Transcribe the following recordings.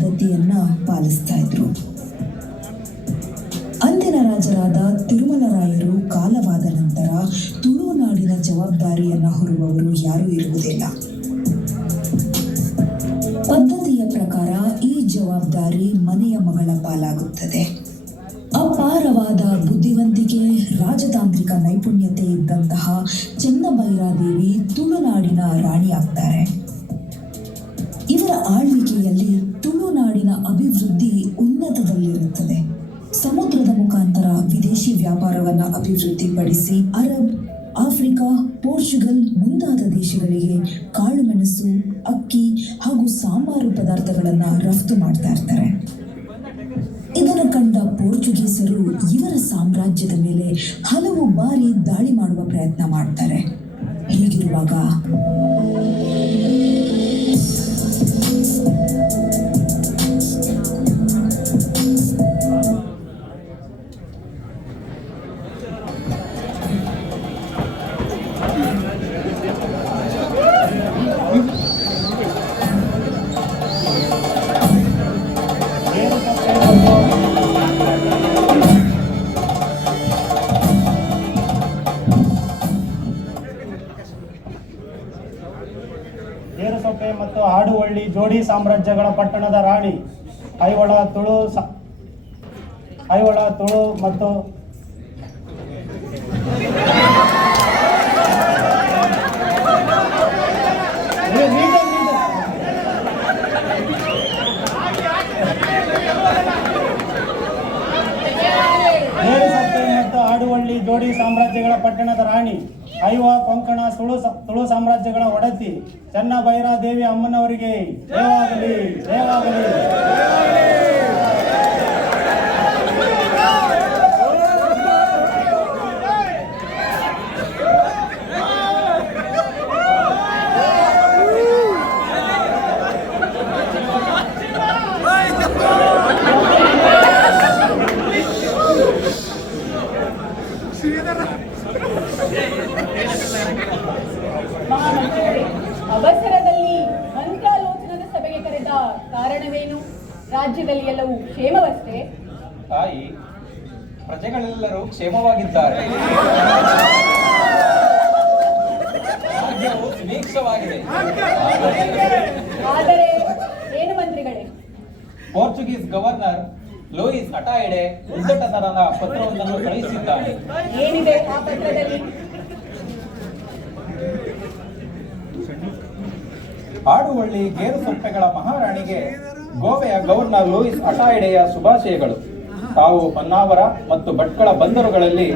ಪದ್ಧತಿಯನ್ನ ಪಾಲಿಸ್ತಾ ಇದ್ರು. ಅಂದಿನ ರಾಜರಾದ ತಿರುಮಲರಾಯರು ಕಾಲವಾದ ನಂತರ ತುಳುನಾಡಿನ ಜವಾಬ್ದಾರಿಯನ್ನ ಹೊರುವವರು ಯಾರೂ ಇರುವುದಿಲ್ಲ. ಪದ್ಧತಿಯ ಪ್ರಕಾರ ಈ ಜವಾಬ್ದಾರಿ ಮನೆಯ ಮಗಳ ಪಾಲಾಗುತ್ತದೆ. ಅಪಾರವಾದ ಬುದ್ಧಿವಂತಿಕೆ, ರಾಜತಾಂತ್ರಿಕ ನೈಪುಣ್ಯತೆ ಇದ್ದಂತಹ ಚೆನ್ನಭೈರಾದೇವಿ ತುಳುನಾಡಿನ ರಾಣಿಯಾಗ್ತಾರೆ. ಇವರ ಆಳ್ವಿಕೆಯಲ್ಲಿ ತುಳುನಾಡಿನ ಅಭಿವೃದ್ಧಿ ಉನ್ನತದಲ್ಲಿರುತ್ತದೆ. ಸಮುದ್ರದ ಮುಖಾಂತರ ವಿದೇಶಿ ವ್ಯಾಪಾರವನ್ನು ಅಭಿವೃದ್ಧಿಪಡಿಸಿ ಅರಬ್, ಆಫ್ರಿಕಾ, ಪೋರ್ಚುಗಲ್ ಮುಂತಾದ ದೇಶಗಳಿಗೆ ಕಾಳುಮೆಣಸು, ಅಕ್ಕಿ ಹಾಗೂ ಸಾಂಬಾರು ಪದಾರ್ಥಗಳನ್ನು ರಫ್ತು ಮಾಡ್ತಾ ಇರ್ತಾರೆ. ಇದನ್ನು ಕಂಡ ಪೋರ್ಚುಗೀಸರು ಇವರ ಸಾಮ್ರಾಜ್ಯದ ಮೇಲೆ ಹಲವು ಬಾರಿ ದಾಳಿ ಮಾಡುವ ಪ್ರಯತ್ನ ಮಾಡ್ತಾರೆ. ಹೀಗಿರುವಾಗ ಗೇರುಸೊಪ್ಪೆ ಮತ್ತು ಆಡುವಳ್ಳಿ ಜೋಡಿ ಸಾಮ್ರಾಜ್ಯಗಳ ಪಟ್ಟಣದ ರಾಣಿ ಐಹೊಳ ತುಳು ಮತ್ತು ಆಡುವಳ್ಳಿ ಜೋಡಿ ಸಾಮ್ರಾಜ್ಯಗಳ ಪಟ್ಟಣದ ರಾಣಿ ಐವ ಕೊಂಕಣ ತುಳು ಸಾಮ್ರಾಜ್ಯಗಳ ಒಡತಿ ಚೆನ್ನಭೈರಾದೇವಿ ಅಮ್ಮನವರಿಗೆ ಜಯವಾಗಲಿ, ಜಯವಾಗಲಿ. ಅವಸರದಲ್ಲಿ ಮಂತ್ರಾಲೋಚನದ ಸಭೆಗೆ ಕರೆದ ಕಾರಣವೇನು? ರಾಜ್ಯದಲ್ಲಿ ಎಲ್ಲವೂ ಕ್ಷೇಮವಷ್ಟೇ? ತಾಯಿ, ಪ್ರಜೆಗಳೆಲ್ಲರೂ ಕ್ಷೇಮವಾಗಿದ್ದಾರೆ. ರಾಜ್ಯವು ಸುಭೀಕ್ಷವಾಗಿದೆ. ಆದರೆ ಏನು ಮಂತ್ರಿಗಳೇ? ಪೋರ್ಚುಗೀಸ್ ಗವರ್ನರ್ ಲೂಯಿಸ್ ಅಟಾಯಿಡೆ ಉದ್ದಟತನದ ಪತ್ರವೊಂದನ್ನು ಕಳುಹಿಸಿದ್ದಾನೆ. ಏನಿದೆ ಆ ಪತ್ರದಲ್ಲಿ? ಆಡುವಳ್ಳಿ ಗೇರುಸೊಪ್ಪೆಗಳ ಮಹಾರಾಣಿಗೆ ಗೋವೆಯ ಗವರ್ನರ್ ಲೂಯಿಸ್ ಅಟಾಯಿಡೆಯ ಶುಭಾಶಯಗಳು. ತಾವು ಹೊನ್ನಾವರ ಮತ್ತು ಭಟ್ಕಳ ಬಂದರುಗಳಲ್ಲಿ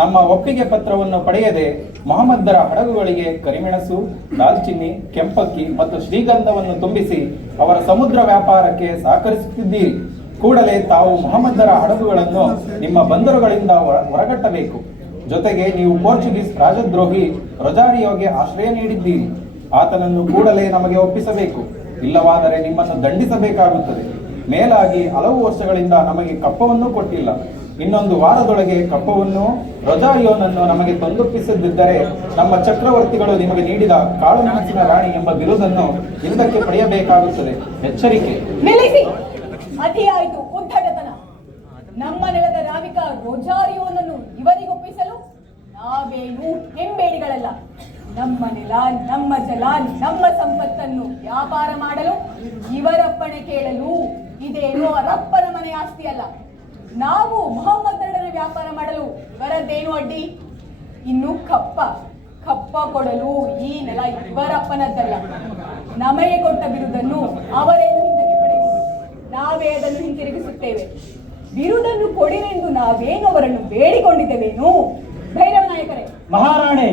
ನಮ್ಮ ಒಪ್ಪಿಗೆ ಪತ್ರವನ್ನು ಪಡೆಯದೆ ಮೊಹಮ್ಮದರ ಹಡಗುಗಳಿಗೆ ಕರಿಮೆಣಸು, ದಾಲ್ಚಿನ್ನಿ, ಕೆಂಪಕ್ಕಿ ಮತ್ತು ಶ್ರೀಗಂಧವನ್ನು ತುಂಬಿಸಿ ಅವರ ಸಮುದ್ರ ವ್ಯಾಪಾರಕ್ಕೆ ಸಹಕರಿಸುತ್ತಿದ್ದೀರಿ. ಕೂಡಲೇ ತಾವು ಮೊಹಮ್ಮದರ ಹಡಗುಗಳನ್ನು ನಿಮ್ಮ ಬಂದರುಗಳಿಂದ ಹೊರಗಟ್ಟಬೇಕು. ಜೊತೆಗೆ ನೀವು ಪೋರ್ಚುಗೀಸ್ ರಾಜದ್ರೋಹಿ ರೊಜಾರಿಯೋಗೆ ಆಶ್ರಯ ನೀಡಿದ್ದೀರಿ. ಆತನನ್ನು ಕೂಡಲೇ ನಮಗೆ ಒಪ್ಪಿಸಬೇಕು, ಇಲ್ಲವಾದರೆ ನಿಮ್ಮನ್ನು ದಂಡಿಸಬೇಕಾಗುತ್ತದೆ. ಮೇಲಾಗಿ ಹಲವು ವರ್ಷಗಳಿಂದ ನಮಗೆ ಕಪ್ಪವನ್ನು ಕೊಟ್ಟಿಲ್ಲ. ಇನ್ನೊಂದು ವಾರದೊಳಗೆ ಕಪ್ಪವನ್ನು, ರೊಜಾರಿಯೋನನ್ನು ನಮಗೆ ತಂದೊಪ್ಪಿಸದಿದ್ದರೆ ನಮ್ಮ ಚಕ್ರವರ್ತಿಗಳು ನಿಮಗೆ ನೀಡಿದ ಕಾಳುಮೆಣಸಿನ ರಾಣಿ ಎಂಬ ಬಿರುದನ್ನು ಹಿಂದಕ್ಕೆ ಪಡೆಯಬೇಕಾಗುತ್ತದೆ. ಎಚ್ಚರಿಕೆ. ನಿಲ್ಲಿಸಿ. ಅತಿಯಾಯಿತು ಉದ್ದಟತನ. ನಮ್ಮ ನೆಲದ ನಾವಿಕ ರೊಜಾರಿಯೋನನ್ನು ಇವರಿಗೊಪ್ಪಿಸಲು ನಾವೇನು ಹೆಂಬೇಡಿಗಳಲ್ಲ. ನಮ್ಮ ನೆಲ, ನಮ್ಮ ಜಲ, ನಮ್ಮ ಸಂಪತ್ತನ್ನು ವ್ಯಾಪಾರ ಮಾಡಲು ಇವರಪ್ಪಣೆ ಕೇಳಲು ಇದೇನೋ ಅವರಪ್ಪನ ಮನೆ ಆಸ್ತಿ ಅಲ್ಲ. ನಾವು ಮೊಹಮ್ಮದರೊಡನೆ ವ್ಯಾಪಾರ ಮಾಡಲು ಇವರದ್ದೇನು ಅಡ್ಡಿ? ಇನ್ನು ಕಪ್ಪ ಕೊಡಲು ಈ ನೆಲ ಇವರಪ್ಪನದ್ದಲ್ಲ. ನಮಗೆ ಕೊಟ್ಟ ಬಿರುದನ್ನು ಅವರೇನು ಹಿಂದಕ್ಕೆ ಪಡೆಯುವುದು, ನಾವೇ ಅದನ್ನು ಹಿಂತಿರುಗಿಸುತ್ತೇವೆ. ಬಿರುದನ್ನು ಕೊಡಿರೆಂದು ನಾವೇನು ಅವರನ್ನು ಬೇಡಿಕೊಂಡಿದ್ದೇವೇನು? ಭೈರವ ನಾಯಕರೇ. ಮಹಾರಾಣಿ,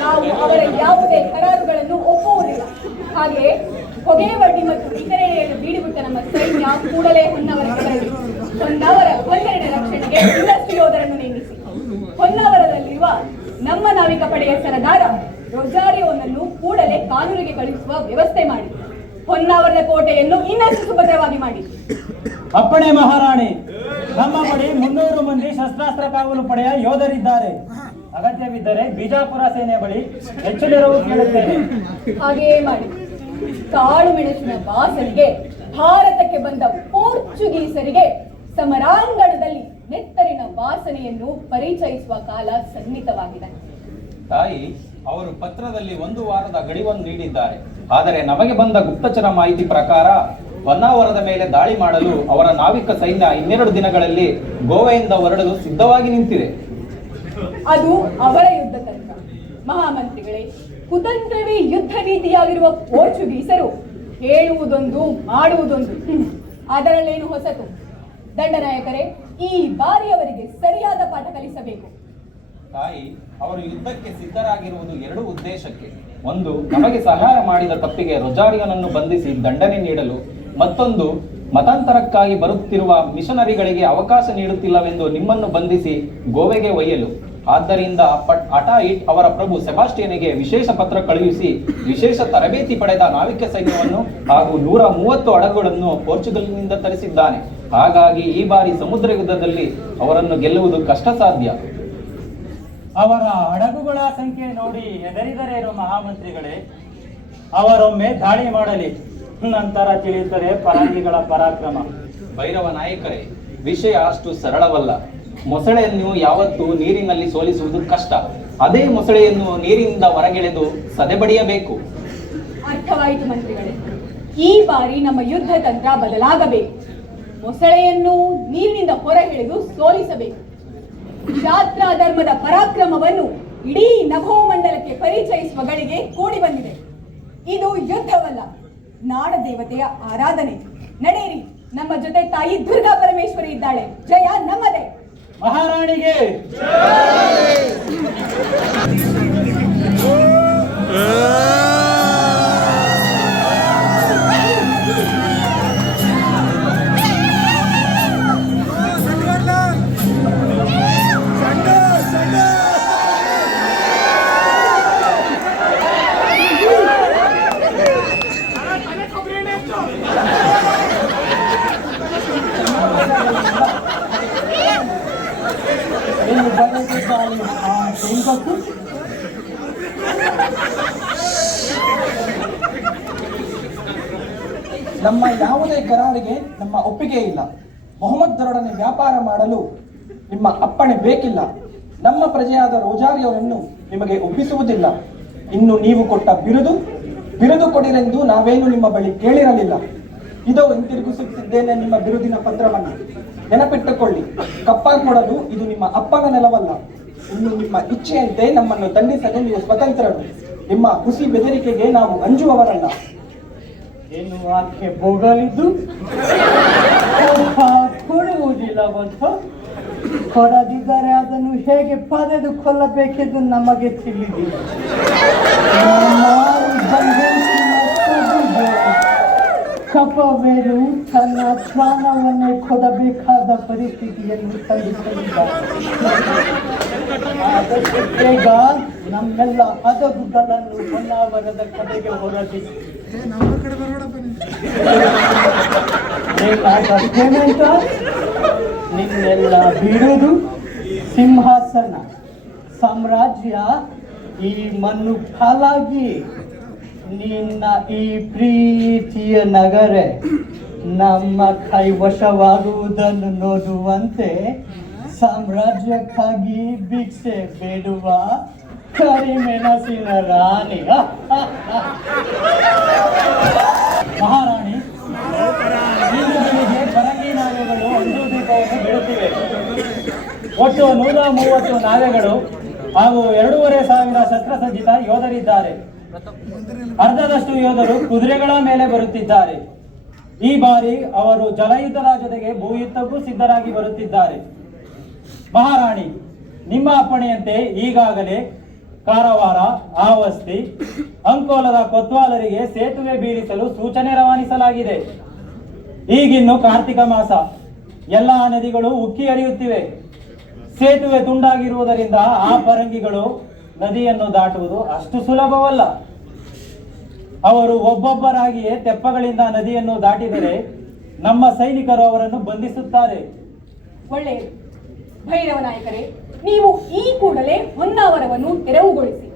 ನಾವು ಅವರ ಯಾವುದೇ ಕರಾರುಗಳನ್ನು ಒಪ್ಪುವುದಿಲ್ಲ. ಹಾಗೆ ಹೊಗೆ ಬಡ್ಡಿ ಮತ್ತು ಇತರೆ ಬೀಡಿಬಿಟ್ಟ ನಮ್ಮ ಸೈನ್ಯ ಕೂಡಲೇ ಹೊನ್ನಾವರ 12ನೇ ರಕ್ಷಣೆಗೆ ಇನ್ನಷ್ಟು ಯೋಧರನ್ನು ನೇಮಿಸಿ ಹೊನ್ನಾವರದಲ್ಲಿರುವ ನಮ್ಮ ನಾವಿಕ ಪಡೆಯ ಸರದಾರ ರೊಜಾರಿಯೋನನ್ನು ಕೂಡಲೇ ಕಾನೂರಿಗೆ ಕಳುಹಿಸುವ ವ್ಯವಸ್ಥೆ ಮಾಡಿ. ಹೊನ್ನಾವರದ ಕೋಟೆಯನ್ನು ಇನ್ನಷ್ಟು ಸುಭದ್ರವಾಗಿ ಮಾಡಿ. ಅಪ್ಪಣೆ ಮಹಾರಾಣಿ. ನಮ್ಮ ಬಳಿ 300 ಮಂದಿ ಶಸ್ತ್ರಾಸ್ತ್ರ ಕಾವಲು ಪಡೆಯ ಯೋಧರಿದ್ದಾರೆ. ಅಗತ್ಯವಿದ್ದರೆ ಬಿಜಾಪುರ ಸೇನೆ ಬಳಿ ಹೆಚ್ಚು ನೆರವು ಕೇಳುತ್ತೇನೆ. ಹಾಗೆಯೇ ಮಾಡಿ. ಕಾಳು ಮೆಣಸಿನ ವಾಸನೆಗೆ ಭಾರತಕ್ಕೆ ಬಂದ ಪೋರ್ಚುಗೀಸರಿಗೆ ಸಮರಾಂಗಣದಲ್ಲಿ ನೆತ್ತರಿನ ವಾಸನೆಯನ್ನು ಪರಿಚಯಿಸುವ ಕಾಲ ಸನ್ನಿಹಿತವಾಗಿದೆ. ತಾಯಿ, ಅವರು ಪತ್ರದಲ್ಲಿ 1 ವಾರದ ಗಡಿವನ್ನು ನೀಡಿದ್ದಾರೆ. ಆದರೆ ನಮಗೆ ಬಂದ ಗುಪ್ತಚರ ಮಾಹಿತಿ ಪ್ರಕಾರ ಹೊನ್ನಾವರದ ಮೇಲೆ ದಾಳಿ ಮಾಡಲು ಅವರ ನಾವಿಕ ಸೈನ್ಯ 12 ದಿನಗಳಲ್ಲಿ ಗೋವೆಯಿಂದ ಹೊರಡಲು ಸಿದ್ಧವಾಗಿ ನಿಂತಿದೆ. ಅದು ಅವರ ಯುದ್ಧ ತಂತ್ರ. ಮಹಾಮಂತ್ರಿಗಳೇ, ಕುತಂತ್ರವೇ ಯುದ್ಧ ರೀತಿಯಾಗಿರುವ ಪೋರ್ಚುಗೀಸರು ಹೇಳುವುದೊಂದು ಮಾಡುವುದೊಂದು. ಅದರಲ್ಲೇನು ಹೊಸತು? ದಂಡನಾಯಕರೇ, ಈ ಬಾರಿ ಅವರಿಗೆ ಸರಿಯಾದ ಪಾಠ ಕಲಿಸಬೇಕು. ತಾಯಿ, ಅವರು ಯುದ್ಧಕ್ಕೆ ಸಿದ್ಧರಾಗಿರುವುದು 2 ಉದ್ದೇಶಕ್ಕೆ. ಒಂದು, ನಮಗೆ ಸಹಾಯ ಮಾಡಿದ ತಪ್ಪಿಗೆ ರೊಜಾರಿಯನನ್ನು ಬಂಧಿಸಿ ದಂಡನೆ ನೀಡಲು. ಮತ್ತೊಂದು, ಮತಾಂತರಕ್ಕಾಗಿ ಬರುತ್ತಿರುವ ಮಿಷನರಿಗಳಿಗೆ ಅವಕಾಶ ನೀಡುತ್ತಿಲ್ಲವೆಂದು ನಿಮ್ಮನ್ನು ಬಂಧಿಸಿ ಗೋವೆಗೆ ಒಯ್ಯಲು. ಆದ್ದರಿಂದ ಅಟಾಯಿಟ್ ಅವರ ಪ್ರಭು ಸೆಬಾಸ್ಟಿಯನಿಗೆ ವಿಶೇಷ ಪತ್ರ ಕಳುಹಿಸಿ ವಿಶೇಷ ತರಬೇತಿ ಪಡೆದ ನಾವಿಕ ಸೈನ್ಯವನ್ನು ಹಾಗೂ 130 ಹಡಗುಗಳನ್ನು ಪೋರ್ಚುಗಲ್ನಿಂದ ತರಿಸಿದ್ದಾನೆ. ಹಾಗಾಗಿ ಈ ಬಾರಿ ಸಮುದ್ರ ಯುದ್ಧದಲ್ಲಿ ಅವರನ್ನು ಗೆಲ್ಲುವುದು ಕಷ್ಟ ಸಾಧ್ಯ. ಅವರ ಹಡಗುಗಳ ಸಂಖ್ಯೆ ನೋಡಿ ಹೆದರಿದರೇನು ಮಹಾಮಂತ್ರಿಗಳೇ? ಅವರೊಮ್ಮೆ ದಾಳಿ ಮಾಡಲಿ, ನಂತರ ತಿಳಿಯುತ್ತದೆ ಪರಂಗಿಗಳ ಪರಾಕ್ರಮ. ಭೈರವ ನಾಯಕರೇ, ವಿಷಯ ಅಷ್ಟು ಸರಳವಲ್ಲ. ಮೊಸಳೆಯನ್ನು ಯಾವತ್ತೂ ನೀರಿನಲ್ಲಿ ಸೋಲಿಸುವುದು ಕಷ್ಟ. ಅದೇ ಮೊಸಳೆಯನ್ನು ನೀರಿನಿಂದ ಹೊರಗೆಳೆದು ಸದೆಬಡಿಯಬೇಕು. ಅರ್ಥವಾಯಿತು ಮಂತ್ರಿಗಳೇ. ಈ ಬಾರಿ ನಮ್ಮ ಯುದ್ಧ ತಂತ್ರ ಬದಲಾಗಬೇಕು. ಮೊಸಳೆಯನ್ನು ನೀರಿನಿಂದ ಹೊರಗೆಳೆದು ಸೋಲಿಸಬೇಕು. ಕ್ಷಾತ್ರ ಧರ್ಮದ ಪರಾಕ್ರಮವನ್ನು ಇಡೀ ನಭೋಮಂಡಲಕ್ಕೆ ಪರಿಚಯಿಸುವ ಗಳಿಗೆ ಕೂಡಿ ಬಂದಿದೆ. ಇದು ಯುದ್ಧವಲ್ಲ, ನಾಡ ದೇವತೆಯ ಆರಾಧನೆ. ನಡೆಯಿರಿ, ನಮ್ಮ ಜೊತೆ ತಾಯಿ ದುರ್ಗಾ ಪರಮೇಶ್ವರಿ ಇದ್ದಾಳೆ. ಜಯ ನಮ್ಮದೇ. ಮಹಾರಾಣಿಗೆ ನಮ್ಮ ಯಾವುದೇ ಕರಾರಿಗೆ ನಮ್ಮ ಒಪ್ಪಿಗೆ ಇಲ್ಲ. ಮೊಹಮ್ಮದರೊಡನೆ ವ್ಯಾಪಾರ ಮಾಡಲು ನಿಮ್ಮ ಅಪ್ಪಣೆ ಬೇಕಿಲ್ಲ. ನಮ್ಮ ಪ್ರಜೆಯಾದ ರೋಜಾರಿಯವರನ್ನು ನಿಮಗೆ ಒಪ್ಪಿಸುವುದಿಲ್ಲ. ಇನ್ನು ನೀವು ಕೊಟ್ಟ ಬಿರುದು ಕೊಡಿರೆಂದು ನಾವೇನು ನಿಮ್ಮ ಬಳಿ ಕೇಳಿರಲಿಲ್ಲ. ಇದೋ ಹಿಂತಿರುಗಿಸುತ್ತಿದ್ದೇನೆ ನಿಮ್ಮ ಬಿರುದಿನ ಪತ್ರವನ್ನು. ನೆನಪಿಟ್ಟುಕೊಳ್ಳಿ, ಕಪ್ಪ ಕೊಡಲು ಇದು ನಿಮ್ಮ ಅಪ್ಪನ ನೆಲವಲ್ಲ. ಇನ್ನು ನಿಮ್ಮ ಇಚ್ಛೆಯಂತೆ ನಮ್ಮನ್ನು ದಂಡಿಸಲು ನೀವು ಸ್ವತಂತ್ರರು. ನಿಮ್ಮ ಹುಸಿ ಬೆದರಿಕೆಗೆ ನಾವು ಅಂಜುವವರಲ್ಲ. ಏನು ಆಕೆ ಹೋಗಲಿದ್ದು ಕೊಡುವುದಿಲ್ಲ ಗೊತ್ತು. ಕೊಡದಿದ್ದರೆ ಅದನ್ನು ಹೇಗೆ ಪಡೆದು ಕೊಲ್ಲಬೇಕೆಂದು ನಮಗೆ ತಿಳಿದಿದೆ. ಕಪವೇರು ತನ್ನ ಪ್ರಾಣವನ್ನೇ ಕೊಡಬೇಕಾದ ಪರಿಸ್ಥಿತಿಯನ್ನು ತಂದುಕೊಂಡಿದ್ದಾರೆ. ಬೇಗ ನಮ್ಮೆಲ್ಲ ಹದಗುಗಳನ್ನು ಹೊನ್ನಾವರದ ಕಡೆಗೆ ಹೊರಟಿದೆ. ನಿನ್ನೆಲ್ಲ ಬಿಡುದು ಸಿಂಹಾಸನ ಸಾಮ್ರಾಜ್ಯ ಈ ಮಣ್ಣು ಕಾಲಾಗಿ ನಿನ್ನ ಈ ಪ್ರೀತಿಯ ನಗರ ನಮ್ಮ ಕೈವಶವಾಗುವುದನ್ನು ನೋಡುವಂತೆ ಸಾಮ್ರಾಜ್ಯಕ್ಕಾಗಿ ಭಿಕ್ಷೆ ಬೇಡುವ ಕರಿಮೆಣಸಿನ ರಾಣಿ. ಮಹಾರಾಣಿ, ಇಂದು ಬೆಳಿಗ್ಗೆ ಪರಂಗಿ ನಾವೆಗಳು 1 ದೀಪವನ್ನು ಬಿಡುತ್ತಿವೆ. ಒಟ್ಟು 130 ನಾವೆಗಳು ಹಾಗೂ 2500 ಶಸ್ತ್ರಸಜ್ಜಿತ ಯೋಧರಿದ್ದಾರೆ. ಅರ್ಧದಷ್ಟು ಯೋಧರು ಕುದುರೆಗಳ ಮೇಲೆ ಬರುತ್ತಿದ್ದಾರೆ. ಈ ಬಾರಿ ಅವರು ಜಲಯುದ್ಧದ ಜೊತೆಗೆ ಭೂಯುದ್ಧಕ್ಕೂ ಸಿದ್ಧರಾಗಿ ಬರುತ್ತಿದ್ದಾರೆ. ಮಹಾರಾಣಿ, ನಿಮ್ಮ ಅಪ್ಪಣೆಯಂತೆ ಈಗಾಗಲೇ ಕಾರವಾರ, ಆವಸ್ತಿ, ಅಂಕೋಲದ ಕೊತ್ವಾಲರಿಗೆ ಸೇತುವೆ ಬೀಳಿಸಲು ಸೂಚನೆ ರವಾನಿಸಲಾಗಿದೆ. ಈಗಿನ್ನು ಕಾರ್ತಿಕ ಮಾಸ, ಎಲ್ಲಾ ನದಿಗಳು ಉಕ್ಕಿ ಹರಿಯುತ್ತಿವೆ. ಸೇತುವೆ ತುಂಡಾಗಿರುವುದರಿಂದ ಆ ಪರಂಗಿಗಳು ನದಿಯನ್ನು ದಾಟುವುದು ಅಷ್ಟು ಸುಲಭವಲ್ಲ. ಅವರು ಒಬ್ಬೊಬ್ಬರಾಗಿಯೇ ತೆಪ್ಪಗಳಿಂದ ನದಿಯನ್ನು ದಾಟಿದರೆ ನಮ್ಮ ಸೈನಿಕರು ಅವರನ್ನು ಬಂಧಿಸುತ್ತಾರೆ. ಒಳ್ಳೆಯದು. ಭೈರವ ನಾಯಕರೇ, ನೀವು ಈ ಕೂಡಲೇ ಹೊನ್ನಾವರವನ್ನು ತೆರವುಗೊಳಿಸಿ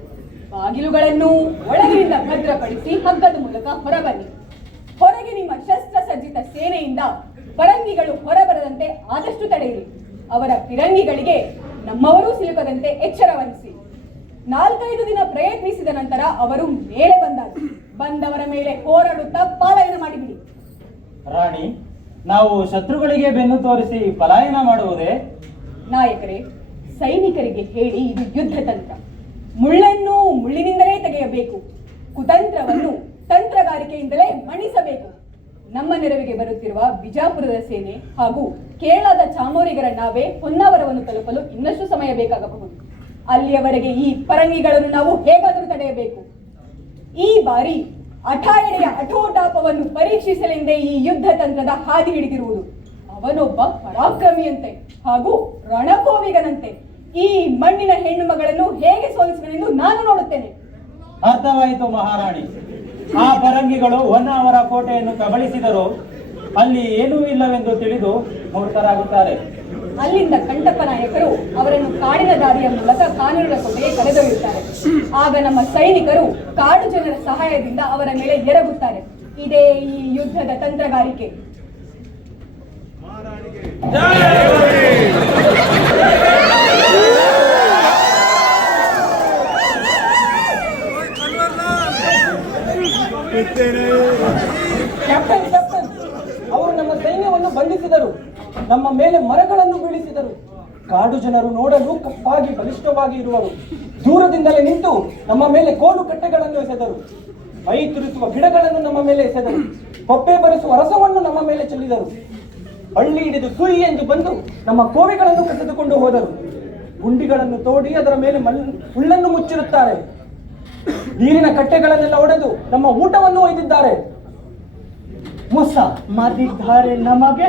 ಬಾಗಿಲುಗಳನ್ನು ಒಳಗಿನಿಂದ ಭದ್ರಪಡಿಸಿ ಹಗ್ಗದ ಮೂಲಕ ಹೊರಬನ್ನಿ. ಹೊರಗೆ ನಿಮ್ಮ ಶಸ್ತ್ರಸಜ್ಜಿತ ಸೇನೆಯಿಂದ ಪರಂಗಿಗಳು ಹೊರಬರದಂತೆ ಆದಷ್ಟು ತಡೆಯಿರಿ. ಅವರ ಫಿರಂಗಿಗಳಿಗೆ ನಮ್ಮವರೂ ಸಿಲುಕದಂತೆ ಎಚ್ಚರ ವಹಿಸಿ. 4-5 ದಿನ ಪ್ರಯತ್ನಿಸಿದ ನಂತರ ಅವರು ಮೇಲೆ ಬಂದವರ ಮೇಲೆ ಹೋರಾಡುತ್ತಾ ಪಲಾಯನ ಮಾಡಿಬಿಡಿ. ರಾಣಿ, ನಾವು ಶತ್ರುಗಳಿಗೆ ಬೆನ್ನು ತೋರಿಸಿ ಪಲಾಯನ ಮಾಡುವುದೇ? ನಾಯಕರೇ, ಸೈನಿಕರಿಗೆ ಹೇಳಿ ಇದು ಯುದ್ಧ ತಂತ್ರ. ಮುಳ್ಳನ್ನು ಮುಳ್ಳಿನಿಂದಲೇ ತೆಗೆಯಬೇಕು, ಕುತಂತ್ರವನ್ನು ತಂತ್ರಗಾರಿಕೆಯಿಂದಲೇ ಮಣಿಸಬೇಕು. ನಮ್ಮ ನೆರವಿಗೆ ಬರುತ್ತಿರುವ ಬಿಜಾಪುರದ ಸೇನೆ ಹಾಗೂ ಕೇರಳದ ಚಾಮೋರಿಗರ ನಾವೇ ಹೊನ್ನಾವರವನ್ನು ತಲುಪಲು ಇನ್ನಷ್ಟು ಸಮಯ ಬೇಕಾಗಬಹುದು. ಅಲ್ಲಿಯವರೆಗೆ ಈ ಪರಂಗಿಗಳನ್ನು ನಾವು ಹೇಗಾದರೂ ತಡೆಯಬೇಕು. ಈ ಬಾರಿ ಅಠಾಯಣೆಯ ಅಠೋಟಾಪವನ್ನು ಪರೀಕ್ಷಿಸಲೆಂದೇ ಈ ಯುದ್ಧ ತಂತ್ರದ ಹಾದಿ ಹಿಡಿದಿರುವುದು. ಅವನೊಬ್ಬ ಪರಾಕ್ರಮಿಯಂತೆ ಹಾಗೂ ರಣಕೋವಿಗನಂತೆ ಈ ಮಣ್ಣಿನ ಹೆಣ್ಣು ಮಗಳನ್ನು ಹೇಗೆ ಸೋಲಿಸುವನೆಂದು ನಾನು ನೋಡುತ್ತೇನೆ. ಅರ್ಥವಾಯಿತು ಮಹಾರಾಣಿ. ಆ ಪರಂಗಿಗಳು ಹೊನ್ನಾವರ ಕೋಟೆಯನ್ನು ಕಬಳಿಸಿದರು. ಅಲ್ಲಿ ಏನೂ ಇಲ್ಲವೆಂದು ತಿಳಿದು ಮೂರ್ಖರಾಗುತ್ತಾರೆ. ಅಲ್ಲಿಂದ ಕಂಟಪ್ಪ ನಾಯಕರು ಅವರನ್ನು ಕಾಡಿನ ದಾರಿಯ ಮೂಲಕ ಕಾನೂನಿನ ಕೋಟೆಗೆ ಕರೆದೊಯ್ಯುತ್ತಾರೆ. ಆಗ ನಮ್ಮ ಸೈನಿಕರು ಕಾಡು ಜನರ ಸಹಾಯದಿಂದ ಅವರ ಮೇಲೆ ಎರಗುತ್ತಾರೆ. ಇದೇ ಈ ಯುದ್ಧದ ತಂತ್ರಗಾರಿಕೆ. ಕ್ಯಾಪ್ಟನ್, ಅವರು ನಮ್ಮ ಸೈನ್ಯವನ್ನು ಬಂಧಿಸಿದರು, ನಮ್ಮ ಮೇಲೆ ಮರಗಳನ್ನು ಬೀಳಿಸಿದರು. ಕಾಡು ಜನರು ನೋಡಲು ಕಪ್ಪಾಗಿ ಬಲಿಷ್ಠವಾಗಿ ಇರುವರು. ದೂರದಿಂದಲೇ ನಿಂತು ನಮ್ಮ ಮೇಲೆ ಕೋಲು ಕಟ್ಟೆಗಳನ್ನು ಎಸೆದರು. ಮೈ ತುರಿಸುವ ಗಿಡಗಳನ್ನು ನಮ್ಮ ಮೇಲೆ ಎಸೆದರು. ಹೊಪ್ಪೆ ಬರೆಸುವ ರಸವನ್ನು ನಮ್ಮ ಮೇಲೆ ಚೆಲ್ಲಿದರು. ಬಳ್ಳಿ ಹಿಡಿದು ಸುಯಿ ಎಂದು ಬಂದು ನಮ್ಮ ಕೋವಿಗಳನ್ನು ಕಸಿದುಕೊಂಡು ಹೋದರು. ಗುಂಡಿಗಳನ್ನು ತೋಡಿ ಅದರ ಮೇಲೆ ಹುಲ್ಲನ್ನು ಮುಚ್ಚಿರುತ್ತಾರೆ. ನೀರಿನ ಕಟ್ಟೆಗಳನ್ನೆಲ್ಲ ಒಡೆದು ನಮ್ಮ ಊಟವನ್ನು ಒಯ್ದಿದ್ದಾರೆ. ಮೋಸ ಮಾಡಿದ್ದಾರೆ ನಮಗೆ.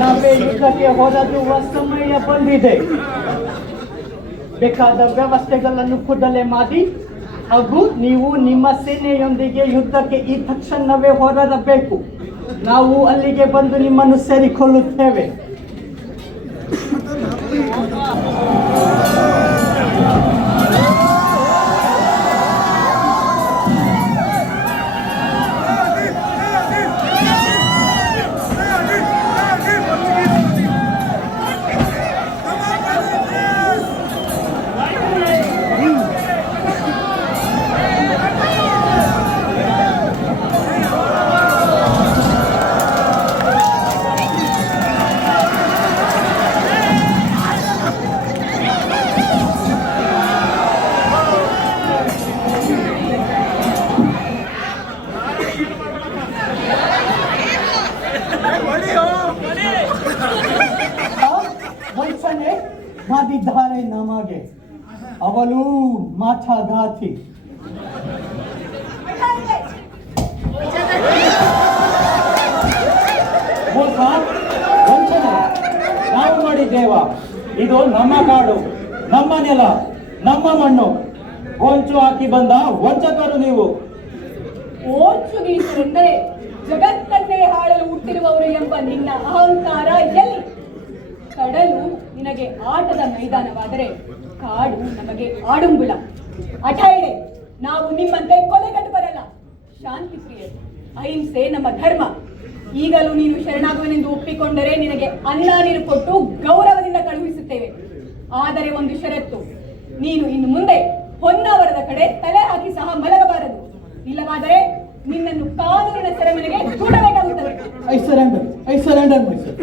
ನಾವೇ ಯುದ್ಧಕ್ಕೆ ಹೋರಾಡುವ ಸಮಯ ಬಂದಿದೆ. ಬೇಕಾದ ವ್ಯವಸ್ಥೆಗಳನ್ನು ಕೂಡಲೇ ಮಾಡಿ ಹಾಗೂ ನೀವು ನಿಮ್ಮ ಸೇನೆಯೊಂದಿಗೆ ಯುದ್ಧಕ್ಕೆ ಈ ತಕ್ಷಣವೇ ಹೋರಾಡಬೇಕು. ನಾವು ಅಲ್ಲಿಗೆ ಬಂದು ನಿಮ್ಮನ್ನು ಸೇರಿಕೊಳ್ಳುತ್ತೇವೆ. ವಂಚನೆ ಮಾಡಿದ್ದಾರೆ ನಮಗೆ. ಅವಳು ಮಾಟಗಾತಿ. ಮೋಸ, ವಂಚನೆ ನಾವು ಮಾಡಿದ್ದೇವ? ಇದು ನಮ್ಮ ಕಾಡು, ನಮ್ಮ ನೆಲ, ನಮ್ಮ ಮಣ್ಣು. ಹೊಂಚು ಹಾಕಿ ಬಂದ ವಂಚಕರು ನೀವು. ಪೋರ್ಚುಗೀಸರೆಂದರೆ ಜಗತ್ತನ್ನೇ ಹಾಳಲು ಹುಟ್ಟಿರುವವರು ಎಂಬ ನಿನ್ನ ಅಹಂಕಾರ ಎಲ್ಲಿ? ಕಡಲು ನಿನಗೆ ಆಟದ ಮೈದಾನವಾದರೆ ಕಾಡು ನಮಗೆ ಆಡುಂಬುಲ. ಅಠಾಯಣೆ, ನಾವು ನಿಮ್ಮಂತೆ ಕೊಲೆಗಟ್ಟು ಬರಲ್ಲ. ಶಾಂತಿ ಪ್ರಿಯರು, ಅಹಿಂಸೆ ನಮ್ಮ ಧರ್ಮ. ಈಗಲೂ ನೀನು ಶರಣಾಗುವನೆಂದು ಒಪ್ಪಿಕೊಂಡರೆ ನಿನಗೆ ಅನ್ನ ನೀರು ಕೊಟ್ಟು ಗೌರವದಿಂದ ಕಳುಹಿಸುತ್ತೇವೆ. ಆದರೆ ಒಂದು ಷರತ್ತು, ನೀನು ಇನ್ನು ಮುಂದೆ ಹೊನ್ನಾವರದ ಕಡೆ ತಲೆ ಹಾಕಿ ಸಹ ಮಲಗಬಾರದು. ಇಲ್ಲವಾದರೆ ನಿನ್ನನ್ನು ಕಾನೂನಿನ ಸೆರೆಮನೆಗೆ ದೂಡಬೇಕಾಗುತ್ತದೆ. I surrender my sir.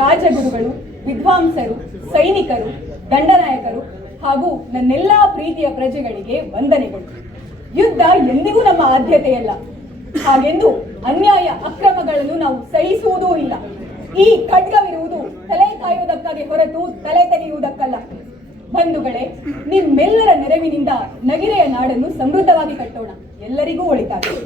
ರಾಜಗುರುಗಳು, ವಿದ್ವಾಂಸರು, ಸೈನಿಕರು, ದಂಡನಾಯಕರು ಹಾಗೂ ನನ್ನೆಲ್ಲಾ ಪ್ರೀತಿಯ ಪ್ರಜೆಗಳಿಗೆ ವಂದನೆಗಳು. ಯುದ್ಧ ಎಂದಿಗೂ ನಮ್ಮ ಆದ್ಯತೆಯಲ್ಲ. ಹಾಗೆಂದು ಅನ್ಯಾಯ ಅಕ್ರಮಗಳನ್ನು ನಾವು ಸಹಿಸುವುದೂ ಇಲ್ಲ. ಈ ಖಡ್ಗವಿರುವುದು ತಲೆ ಕಾಯುವುದಕ್ಕಾಗಿ ಹೊರತು ತಲೆ ತೆಗೆಯುವುದಕ್ಕಲ್ಲ. ಬಂಧುಗಳೇ, ನಿಮ್ಮೆಲ್ಲರ ನೆರವಿನಿಂದ ನಗಿರೆಯ ನಾಡನ್ನು ಸಮೃದ್ಧವಾಗಿ ಕಟ್ಟೋಣ. ಎಲ್ಲರಿಗೂ ಒಳಿತಾಗಲಿ.